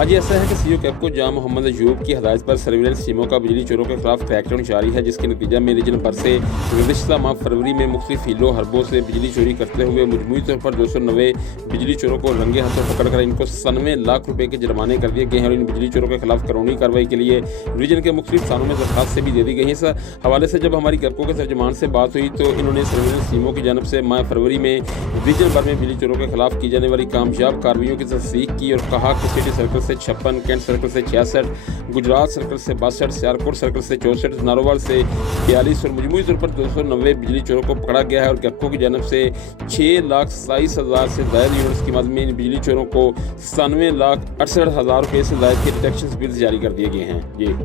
आज ऐसा है कि सीईओ कैपको जाम मोहम्मद अयूब की हदायत पर सर्विलेंस टीमों का बिजली चोरों के खिलाफ क्रैकडाउन जारी है, जिसके नतीजा में रीजन भर से गुज़िश्ता माह फरवरी में मुख्तलिफ हिलों हरबों से बिजली चोरी करते हुए मजमूई तौर पर 290 बिजली चोरों को रंगे हाथों पकड़कर इनको 97 लाख रुपए के जुर्माने कर दिए गए हैं और इन बिजली चोरों के खिलाफ कानूनी कार्रवाई के लिए रीजन के मुख्तलिफ थानों में दरखास्त से भी दे दी गई है। इस हवाले से जब हमारी कैपको के तर्जुमान से बात हुई तो इन्होंने सर्विलेंस टीमों की जानब से माह फरवरी में रीजन भर में बिजली चोरों के खिलाफ की जाने वाली कामयाब कार्रवाइयों की तस्दीक की और कहा कि सिटी सर्कल से 56, कैंट सर्कल से 66, गुजरात सर्कल से 62, सियारकोट सर्कल से 64, नारोवाल से 42 और मजमूई तौर पर 290 बिजली चोरों को पकड़ा गया है और कैपको की जानब से 6,27,000 से ज़ायद यूनिट्स की मद में इन बिजली चोरों को 97,68,000 रुपये से ज़ायद के डिटेक्शन बिल जारी कर दिए गए हैं।